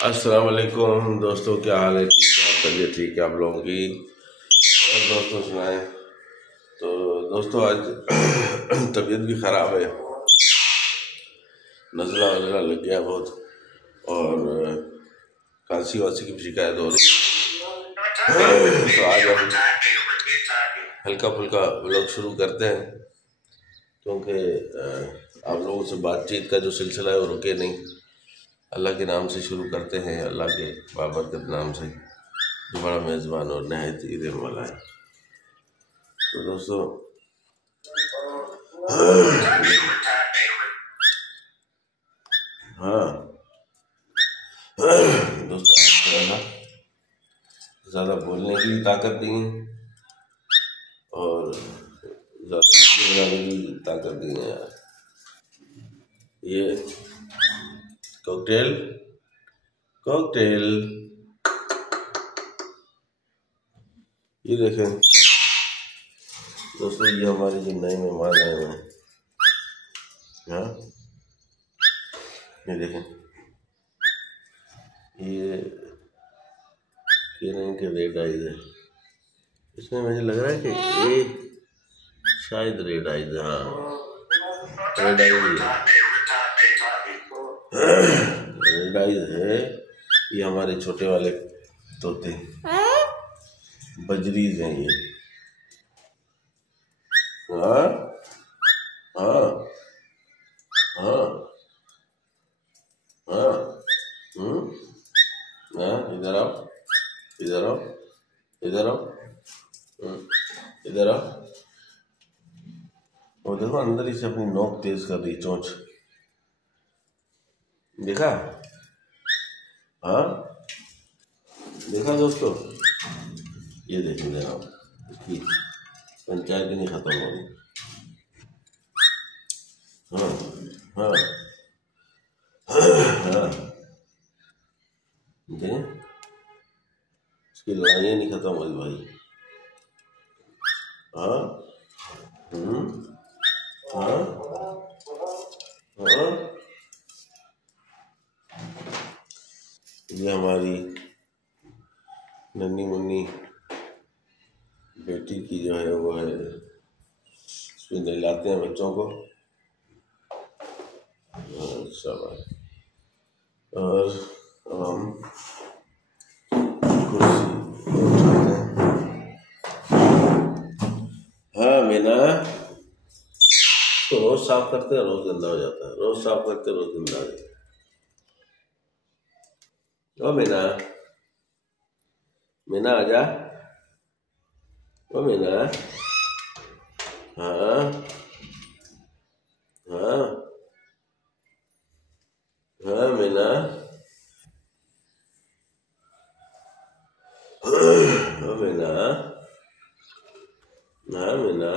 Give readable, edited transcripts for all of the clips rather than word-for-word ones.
अस्सलाम वालेकुम दोस्तों, क्या हाल है? ठीक है, तबीयत ठीक है आप लोगों की? और दोस्तों सुनाएं। तो दोस्तों आज तबीयत भी ख़राब है, नज़ला वज़ला लग गया बहुत, और खांसी वासी की भी शिकायत हो रही है। तो आज हम हल्का फुल्का व्लॉग शुरू करते हैं, क्योंकि आप लोगों से बातचीत का जो सिलसिला है वो रुके नहीं। अल्लाह के नाम से शुरू करते हैं, अल्लाह के बाबरकत नाम से जो बड़ा मेज़बान और नहायत ईद वाला है। तो दोस्तों हाँ दोस्तों, आप ज़्यादा बोलने की भी ताकत नहीं है और ज़्यादा बनाने की भी ताकत नहीं है यार। ये कॉकटेल कॉकटेल ये देखें दोस्तों, ये हमारे जो नए मेहमान आए हुए हैं, हाँ ये देखें, ये रंग के रेड आइज है। इसमें मुझे लग रहा है कि ये शायद रेड आइज, हाँ रेड आइज रेड आइज है। ये हमारे छोटे वाले तोते बजरीज हैं ये। हाँ हाँ हाँ हाँ हाँ, इधर आओ इधर आओ इधर आओ इधर आओ। वो देखो अंदर ही से अपनी नोक तेज कर रही, चोंच देखा? हाँ देखा दोस्तों, ये देखो जरा, इसकी पंचायत ही नहीं खत्म हो रही। हाँ हाँ हाँ, इसकी लड़ाइयाँ नहीं खत्म हुई भाई। हाँ हाँ हाँ, ये हमारी नन्ही मुन्नी बेटी की जो है वो है, इसमें नहलाते हैं बच्चों को। अच्छा भाई, और अब हम कुर्सी उठाते हैं। हाँ मीना, तो रोज साफ करते हैं रोज गंदा हो जाता है, रोज साफ करते रोज गंदा हो जाता है। ओ मीना, मीना आजा, ओ मीना, हाँ हाँ हाँ मीना, ओ मीना, हाँ मीना,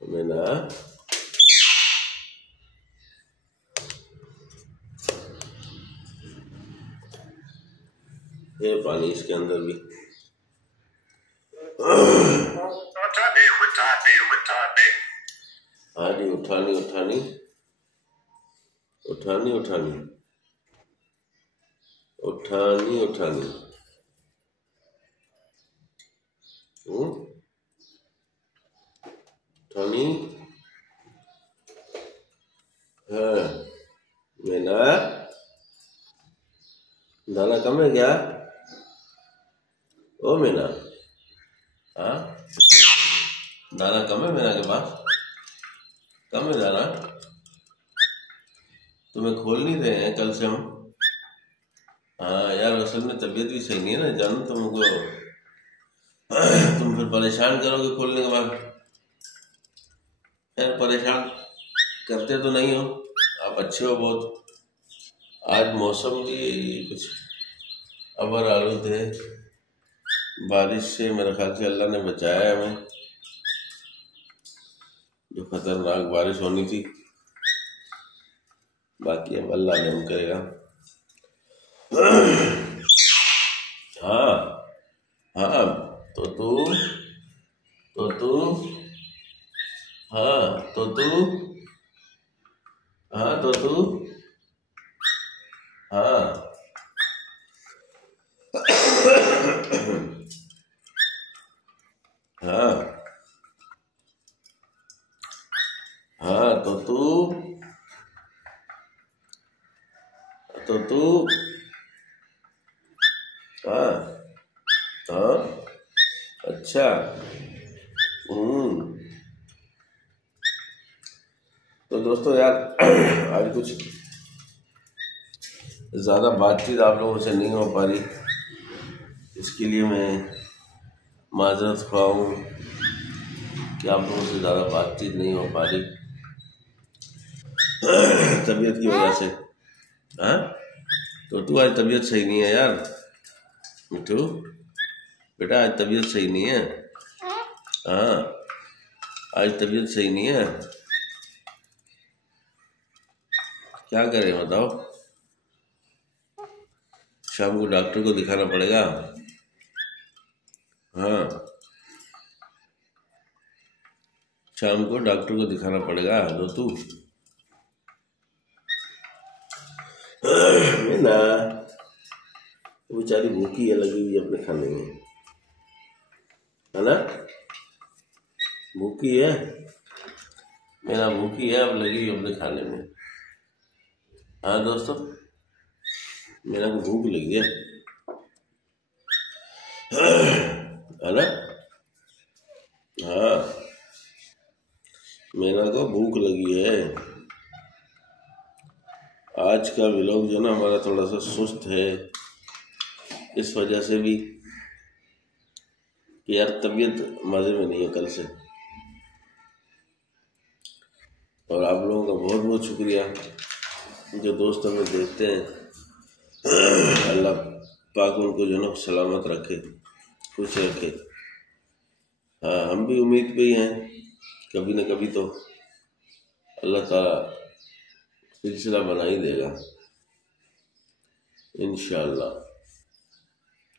मीना, ये पानी इसके अंदर भी। हाँ जी, उठानी उठानी उठानी उठानी उठानी उठानी, उठानी। हाँ मीना, दाना कम है क्या? ओ मीना, हाँ दाना कम है मीना के पास? कम है दाना? तुम्हें खोल नहीं रहे हैं कल से हम? हाँ यार, असल में तबीयत भी सही नहीं है ना जानू, तुमको तुम फिर परेशान करोगे खोलने के बाद। यार परेशान करते तो नहीं हो, आप अच्छे हो बहुत। आज मौसम भी कुछ अबर आलूद है, बारिश से मेरे ख्याल से अल्लाह ने बचाया है हमें, जो खतरनाक बारिश होनी थी। बाकी अब अल्लाह रहम करेगा। हाँ हाँ, तो तू हाँ तो तू तो तू हाँ हाँ अच्छा तो दोस्तों यार आज कुछ ज़्यादा बातचीत आप लोगों से नहीं हो पा रही, इसके लिए मैं माजरत खुआ हूँ कि आप लोगों से ज़्यादा बातचीत नहीं हो पा रही तबीयत की वजह से। हाँ तो तू आज तबीयत सही नहीं है यार मिठू, बेटा आज तबीयत सही नहीं है। हाँ आज तबीयत सही नहीं है, क्या करें बताओ? शाम को डॉक्टर को दिखाना पड़ेगा। हाँ शाम को डॉक्टर को दिखाना पड़ेगा दोस्तों। ना बेचारी भूखी है, लगी हुई अपने खाने में, है ना? भूखी है मेरा, भूखी है, अब लगी हुई अपने खाने में। हाँ दोस्तों मेरा को भूख लगी है ना? हाँ मेरा को भूख लगी है। आज का व्लॉग जो ना हमारा थोड़ा सा सुस्त है, इस वजह से भी कि यार तबीयत मज़े में नहीं है कल से। और आप लोगों का बहुत बहुत शुक्रिया जो दोस्त हमें देखते हैं, अल्लाह पाक उनको जो ना सलामत रखे, खुश रखे। हाँ हम भी उम्मीद पे ही हैं, कभी न कभी तो अल्लाह ताला सिलसिला बना ही देगा इंशाअल्लाह,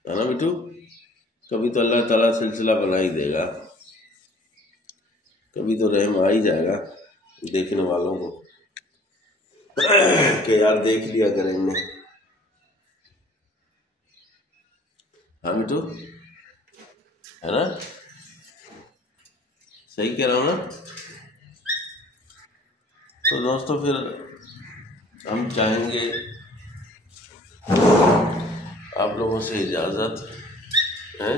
है ना बिट्टू? कभी तो अल्लाह ताला सिलसिला बना ही देगा, कभी तो रहम आ ही जाएगा देखने वालों को कि यार देख लिया करेंगे। हाँ बिट्टू, है ना? सही कह रहा हूँ ना? तो दोस्तों फिर हम चाहेंगे आप लोगों से इजाज़त है,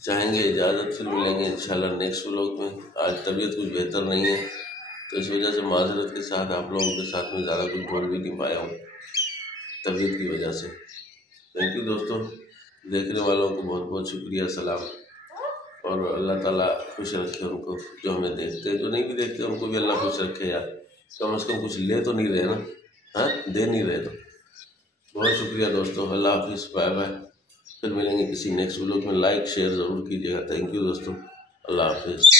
चाहेंगे इजाज़त, फिर मिलेंगे इंशाल्लाह नेक्स्ट व्लॉग में। आज तबीयत कुछ बेहतर नहीं है तो इस वजह से माजरत के साथ आप लोगों के साथ में ज़्यादा कुछ बोल भी नहीं पाया हूँ तबीयत की वजह से। थैंक यू दोस्तों, देखने वालों को बहुत बहुत शुक्रिया, सलाम, और अल्लाह ताला खुश रखे उनको जो हमें देखते हैं, जो नहीं भी देखते उनको भी अल्लाह खुश रखे यार, कम से कम कुछ ले तो नहीं रहे ना, हाँ दे नहीं रहे तो। बहुत शुक्रिया दोस्तों, अल्लाह हाफिज़, बाय बाय, फिर मिलेंगे किसी नेक्स्ट व्लॉग में। लाइक शेयर ज़रूर कीजिएगा। थैंक यू दोस्तों, अल्लाह हाफिज़।